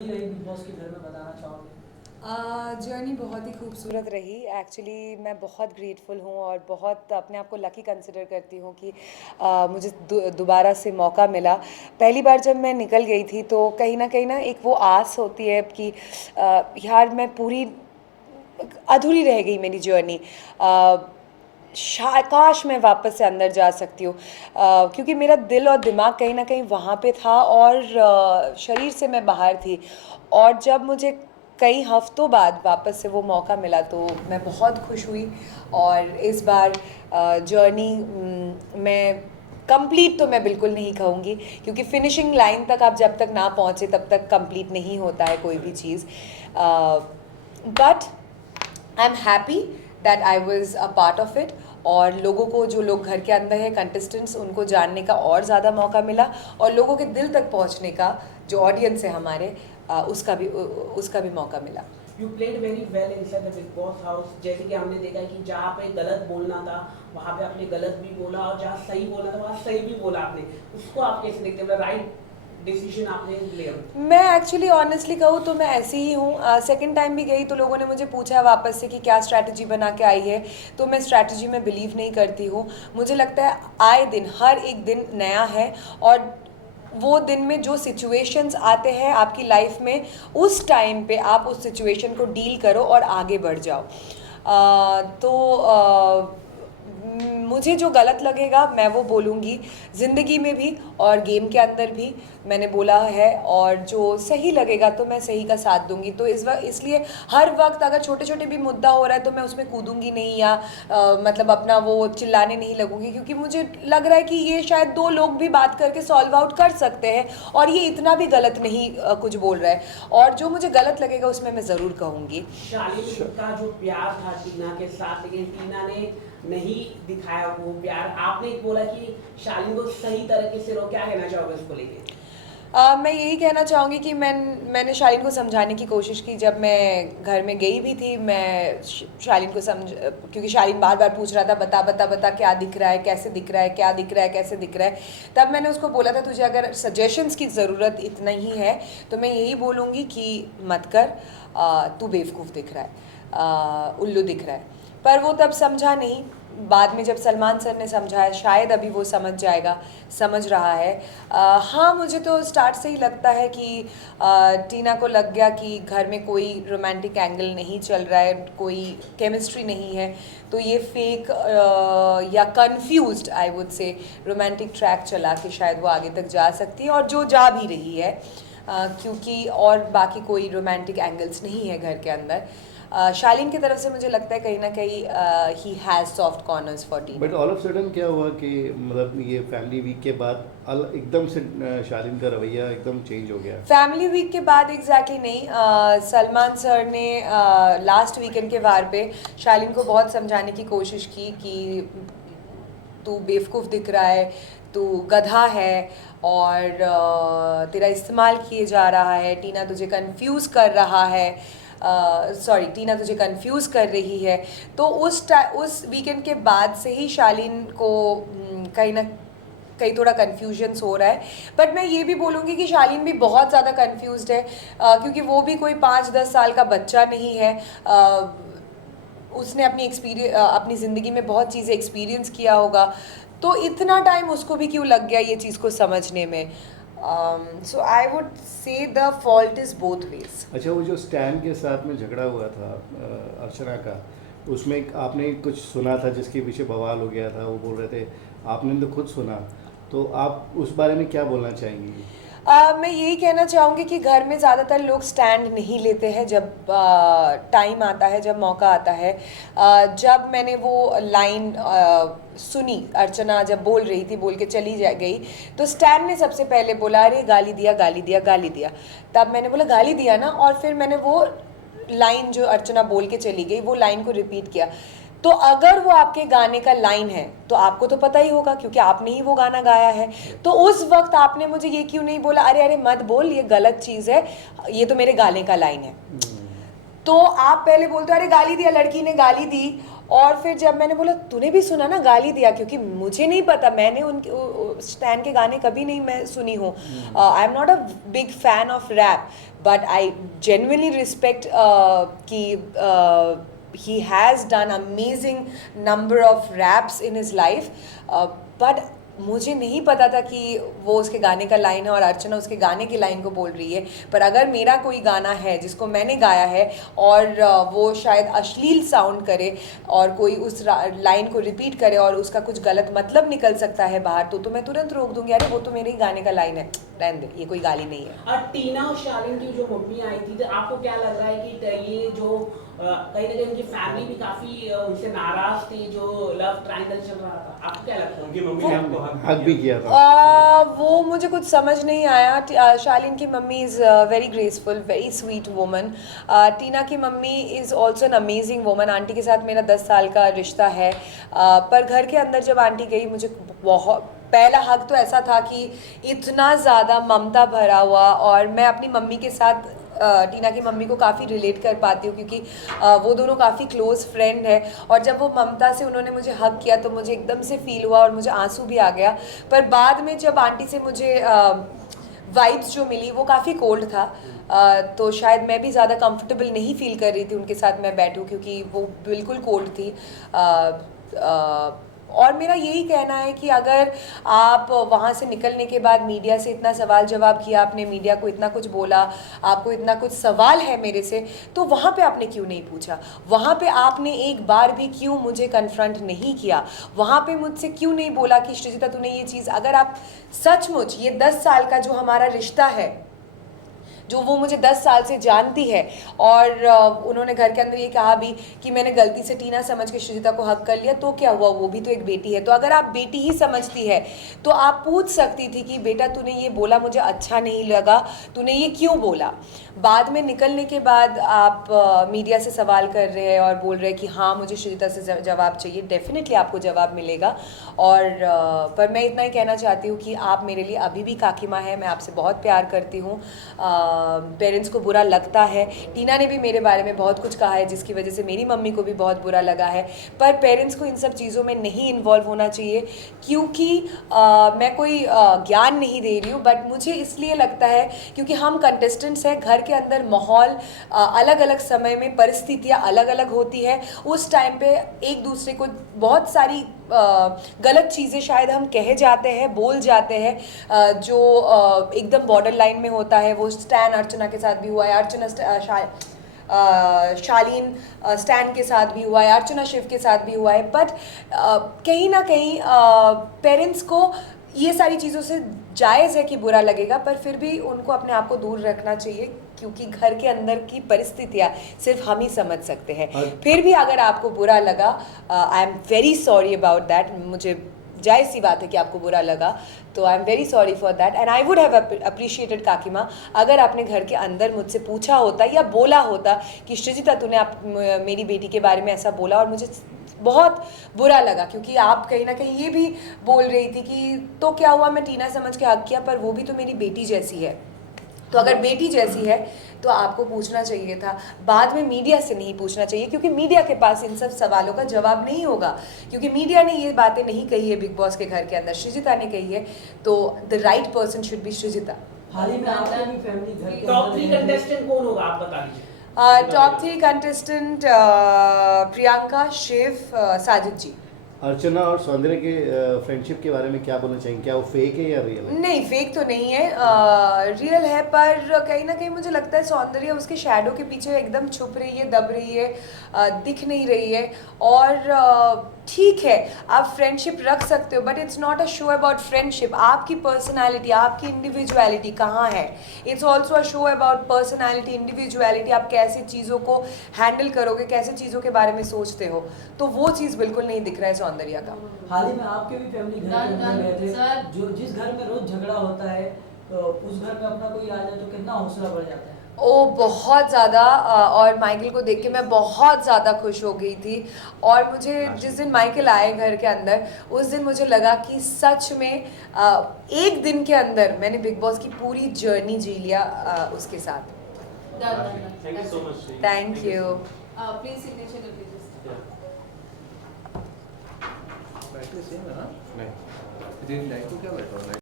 रही big boss के घर में बताना चाहोगे? जर्नी बहुत ही खूबसूरत रही। एक्चुअली मैं बहुत ग्रेटफुल हूँ और बहुत अपने आप को लकी कंसिडर करती हूँ कि मुझे दोबारा से मौका मिला। पहली बार जब मैं निकल गई थी तो कहीं ना एक वो आस होती है कि यार मैं पूरी अधूरी रह गई मेरी जर्नी। काश मैं वापस से अंदर जा सकती हूँ, क्योंकि मेरा दिल और दिमाग कहीं ना कहीं वहाँ पे था और शरीर से मैं बाहर थी। और जब मुझे कई हफ्तों बाद वापस से वो मौका मिला तो मैं बहुत खुश हुई। और इस बार जर्नी मैं कंप्लीट तो मैं बिल्कुल नहीं कहूँगी, क्योंकि फिनिशिंग लाइन तक आप जब तक ना पहुँचे तब तक कंप्लीट नहीं होता है कोई भी चीज़। But I am happy that I was a part of it. और लोगों को, जो लोग घर के अंदर है कंटेस्टेंट्स, उनको जानने का और ज़्यादा मौका मिला और लोगों के दिल तक पहुंचने का, जो ऑडियंस है हमारे, उसका भी मौका मिला। You played very well inside the big boss house. जैसे कि हमने देखा है कि जहाँ पे गलत बोलना था वहाँ पे आपने गलत भी बोला और जहाँ सही बोलना था वहाँ सही भी बोला आपने। उसको आप कैसे देखते हैं? राइट डिसीजन आपने लिया। मैं एक्चुअली ऑनेस्टली कहूँ तो मैं ऐसी ही हूँ। सेकंड टाइम भी गई तो लोगों ने मुझे पूछा वापस से कि क्या स्ट्रैटेजी बना के आई है, तो मैं स्ट्रैटेजी में बिलीव नहीं करती हूँ। मुझे लगता है आए दिन, हर एक दिन नया है और वो दिन में जो सिचुएशंस आते हैं आपकी लाइफ में, उस टाइम पे आप उस सिचुएशन को डील करो और आगे बढ़ जाओ। मुझे जो गलत लगेगा मैं वो बोलूँगी, ज़िंदगी में भी और गेम के अंदर भी मैंने बोला है। और जो सही लगेगा तो मैं सही का साथ दूंगी। तो इसलिए हर वक्त अगर छोटे छोटे भी मुद्दा हो रहा है तो मैं उसमें कूदूंगी नहीं, या मतलब अपना वो चिल्लाने नहीं लगूंगी, क्योंकि मुझे लग रहा है कि ये शायद दो लोग भी बात करके सॉल्व आउट कर सकते हैं और ये इतना भी गलत नहीं कुछ बोल रहा है। और जो मुझे गलत लगेगा उसमें मैं ज़रूर कहूँगी। शालीन का जो प्यार था टीना के साथ, लेकिन टीना ने नहीं दिखाया वो प्यार। आपने बोला कि शालीन को सही तरीके से रो, क्या कहना चाहोगे उसको लेके? मैं यही कहना चाहूँगी कि मैंने शालीन को समझाने की कोशिश की। जब मैं घर में गई भी थी, मैं शालीन को क्योंकि शालीन बार बार पूछ रहा था बता बता बता क्या दिख रहा है, कैसे दिख रहा है, क्या दिख रहा है, कैसे दिख रहा है। तब मैंने उसको बोला था तुझे अगर सजेशंस की ज़रूरत इतना ही है तो मैं यही बोलूँगी कि मत कर, तू बेवकूफ़ दिख रहा है, उल्लू दिख रहा है। पर वो तब समझा नहीं। बाद में जब सलमान सर ने समझाया, शायद अभी वो समझ जाएगा, समझ रहा है। हाँ, मुझे तो स्टार्ट से ही लगता है कि टीना को लग गया कि घर में कोई रोमांटिक एंगल नहीं चल रहा है, कोई केमिस्ट्री नहीं है, तो ये फेक या कंफ्यूज्ड आई वुड से रोमांटिक ट्रैक चला के शायद वो आगे तक जा सकती है, और जो जा भी रही है। क्योंकि और बाकी कोई रोमांटिक एंगल्स नहीं है घर के अंदर। शालीन की तरफ से मुझे लगता है कहीं ना कहीं he has soft corners for but Tina. All of sudden क्या हुआ कि मतलब ये फैमिली वीक के बाद एकदम से शालीन का रवैया एकदम चेंज हो गया? फैमिली वीक के बाद एग्जैक्टली नहीं। सलमान सर ने लास्ट वीकेंड के वार पे शालीन को बहुत समझाने की कोशिश की कि तू बेवकूफ़ दिख रहा है, तू गधा है और तेरा इस्तेमाल किए जा रहा है, टीना तुझे कंफ्यूज कर रहा है, सॉरी टीना तुझे कंफ्यूज कर रही है। तो उस वीकेंड के बाद से ही शालीन को कहीं ना कहीं थोड़ा कन्फ्यूजन्स हो रहा है। बट मैं ये भी बोलूँगी कि शालीन भी बहुत ज़्यादा कन्फ्यूज्ड है, क्योंकि वो भी कोई 5-10 साल का बच्चा नहीं है। उसने अपनी ज़िंदगी में बहुत चीज़ें एक्सपीरियंस किया होगा, तो इतना टाइम उसको भी क्यों लग गया ये चीज़ को समझने में। So I would say the fault is both ways. अच्छा, वो जो स्टैन के साथ में झगड़ा हुआ था अर्चना का, उसमें आपने कुछ सुना था जिसके पीछे बवाल हो गया था, वो बोल रहे थे, आपने तो खुद सुना, तो आप उस बारे में क्या बोलना चाहेंगी? मैं यही कहना चाहूँगी कि घर में ज़्यादातर लोग स्टैंड नहीं लेते हैं जब टाइम आता है, जब मौका आता है। जब मैंने वो लाइन सुनी, अर्चना जब बोल रही थी, बोल के चली जा गई, तो स्टैंड ने सबसे पहले बोला अरे गाली दिया गाली दिया गाली दिया। तब मैंने बोला गाली दिया ना, और फिर मैंने वो लाइन जो अर्चना बोल के चली गई वो लाइन को रिपीट किया। तो अगर वो आपके गाने का लाइन है तो आपको तो पता ही होगा, क्योंकि आपने ही वो गाना गाया है। तो उस वक्त आपने मुझे ये क्यों नहीं बोला अरे अरे मत बोल, ये गलत चीज़ है, ये तो मेरे गाने का लाइन है। तो आप पहले बोलते हो अरे गाली दिया, लड़की ने गाली दी, और फिर जब मैंने बोला तूने भी सुना ना, गाली दिया, क्योंकि मुझे नहीं पता, मैंने उनके स्टैन के गाने कभी नहीं मैं सुनी हूँ. I am not a big fan of rap, but I genuinely respect कि he has done amazing number of raps in his life, but मुझे नहीं पता था कि वो उसके गाने का लाइन है और अर्चना उसके गाने की लाइन को बोल रही है. पर अगर मेरा कोई गाना है जिसको मैंने गाया है और वो शायद अश्लील साउंड करे और कोई उस लाइन को रिपीट करे और उसका कुछ गलत मतलब निकल सकता है बाहर, तो मैं तुरंत रोक दूंगी, अरे वो तो मेरे ही गाने का लाइन है, रहने दे, ये कोई गाली नहीं है. और टीना और शालीन की जो मम्मी आई थी, तो आपको क्या लग रहा है कि ये जो कहीं ना कहीं उनकी फैमिली भी काफी उनसे नाराज थी, जो लव ट्रायंगल चल रहा था, आपको क्या लगता है? उनकी मम्मी ने आपको हक भी किया था. वो मुझे कुछ समझ नहीं आया. शालीन की mummy is very graceful, very sweet woman. Tina की mummy is also an amazing woman. Aunty के साथ मेरा 10 साल का रिश्ता है. पर घर के अंदर जब आंटी गई, मुझे बहुत पहला हक तो ऐसा था कि इतना ज़्यादा ममता भरा हुआ, और मैं अपनी मम्मी के साथ टीना की मम्मी को काफ़ी रिलेट कर पाती हूँ, क्योंकि वो दोनों काफ़ी क्लोज़ फ्रेंड है. और जब वो ममता से उन्होंने मुझे हक किया तो मुझे एकदम से फील हुआ और मुझे आंसू भी आ गया. पर बाद में जब आंटी से मुझे वाइब्स जो मिली वो काफ़ी कोल्ड था. तो शायद मैं भी ज़्यादा कंफर्टेबल नहीं फील कर रही थी उनके साथ मैं बैठूं, क्योंकि वो बिल्कुल कोल्ड थी. और मेरा यही कहना है कि अगर आप वहाँ से निकलने के बाद मीडिया से इतना सवाल जवाब किया, आपने मीडिया को इतना कुछ बोला, आपको इतना कुछ सवाल है मेरे से, तो वहाँ पे आपने क्यों नहीं पूछा? वहाँ पे आपने एक बार भी क्यों मुझे कन्फ्रंट नहीं किया? वहाँ पे मुझसे क्यों नहीं बोला कि श्रीजिता तूने ये चीज़, अगर आप सचमुच ये 10 साल का जो हमारा रिश्ता है, जो वो मुझे 10 साल से जानती है, और उन्होंने घर के अंदर ये कहा भी कि मैंने गलती से टीना समझ के श्रीजिता को हक कर लिया, तो क्या हुआ, वो भी तो एक बेटी है. तो अगर आप बेटी ही समझती है तो आप पूछ सकती थी कि बेटा तूने ये बोला मुझे अच्छा नहीं लगा, तूने ये क्यों बोला. बाद में निकलने के बाद आप मीडिया से सवाल कर रहे हैं और बोल रहे हैं कि हाँ मुझे श्रीजिता से जवाब चाहिए. डेफिनेटली आपको जवाब मिलेगा. और पर मैं इतना ही कहना चाहती हूँ कि आप मेरे लिए अभी भी काकी माँ है. मैं आपसे बहुत प्यार करती हूँ. पेरेंट्स को बुरा लगता है. टीना ने भी मेरे बारे में बहुत कुछ कहा है जिसकी वजह से मेरी मम्मी को भी बहुत बुरा लगा है. पर पेरेंट्स को इन सब चीज़ों में नहीं इन्वॉल्व होना चाहिए, क्योंकि मैं कोई ज्ञान नहीं दे रही हूँ, बट मुझे इसलिए लगता है क्योंकि हम कंटेस्टेंट्स हैं. घर के अंदर माहौल अलग अलग समय में परिस्थितियाँ अलग अलग होती है. उस टाइम पे एक दूसरे को बहुत सारी गलत चीज़ें शायद हम कहे जाते हैं, बोल जाते हैं, जो एकदम बॉर्डर लाइन में होता है. वो स्टैन अर्चना के साथ भी हुआ है, अर्चना शालीन स्टैन के साथ भी हुआ है, अर्चना शिव के साथ भी हुआ है. बट कहीं ना कहीं पेरेंट्स को ये सारी चीज़ों से जायज़ है कि बुरा लगेगा, पर फिर भी उनको अपने आप को दूर रखना चाहिए, क्योंकि घर के अंदर की परिस्थितियाँ सिर्फ हम ही समझ सकते हैं. फिर भी अगर आपको बुरा लगा, I am very sorry about that. मुझे जायज़ सी बात है कि आपको बुरा लगा, तो I am very sorry for that. And I would have appreciated काकी माँ अगर आपने घर के अंदर मुझसे पूछा होता या बोला होता कि श्रीजिता तूने मेरी बेटी के बारे में ऐसा बोला और मुझे बहुत बुरा लगा, क्योंकि आप कहीं ना कहीं ये भी बोल रही थी कि तो क्या हुआ, मैं टीना समझ के हक किया, पर वो भी तो मेरी बेटी जैसी है. तो अगर बेटी जैसी है तो आपको पूछना चाहिए था. बाद में मीडिया से नहीं पूछना चाहिए, क्योंकि मीडिया के पास इन सब सवालों का जवाब नहीं होगा, क्योंकि मीडिया ने ये बातें नहीं कही है बिग बॉस के घर के अंदर, श्रीजिता ने कही है. तो the right person should be Shreejita. हाल ही में आपकी भी फैमिली घर के टॉप अंदर 3 कंटेस्टेंट कौन होगा आप बता दीजिए. टॉप 3 कंटेस्टेंट प्रियंका, शिव, साजिद जी. अर्चना और सौंदर्य के फ्रेंडशिप के बारे में क्या बोलना चाहेंगे? क्या वो फेक है या रियल है? नहीं, फेक तो नहीं है, रियल है. पर कहीं ना कहीं मुझे लगता है सौंदर्य उसके शैडो के पीछे एकदम छुप रही है, दब रही है, दिख नहीं रही है. और ठीक है, आप फ्रेंडशिप रख सकते हो, but it's not a show about friendship. आपकी पर्सनालिटी, आपकी इंडिविजुअलिटी कहाँ है? It's also a show about personality, individuality. आप कैसे चीज़ों को हैंडल करोगे, कैसे चीज़ों के बारे में सोचते हो, तो वो चीज़ बिल्कुल नहीं दिख रहा है सौंदर्य का. हाल ही में आपके भी फैमिली घर के अंदर गए थे, जो जिस घर में रोज झगड़ा होता है, तो उस घर में अपना कोई आ जाए तो कितना हौसला बढ़ जाता है. ओ बहुत ज़्यादा. और माइकल को देख के मैं बहुत ज़्यादा खुश हो गई थी. और मुझे जिस दिन माइकल आए घर के अंदर, उस दिन मुझे लगा कि सच में एक दिन के अंदर मैंने बिग बॉस की पूरी जर्नी जी लिया उसके साथ. Thank you so much. Thank you. Please signature the pages. Yeah. Actually same है ना नहीं लाइट को क्या बैठा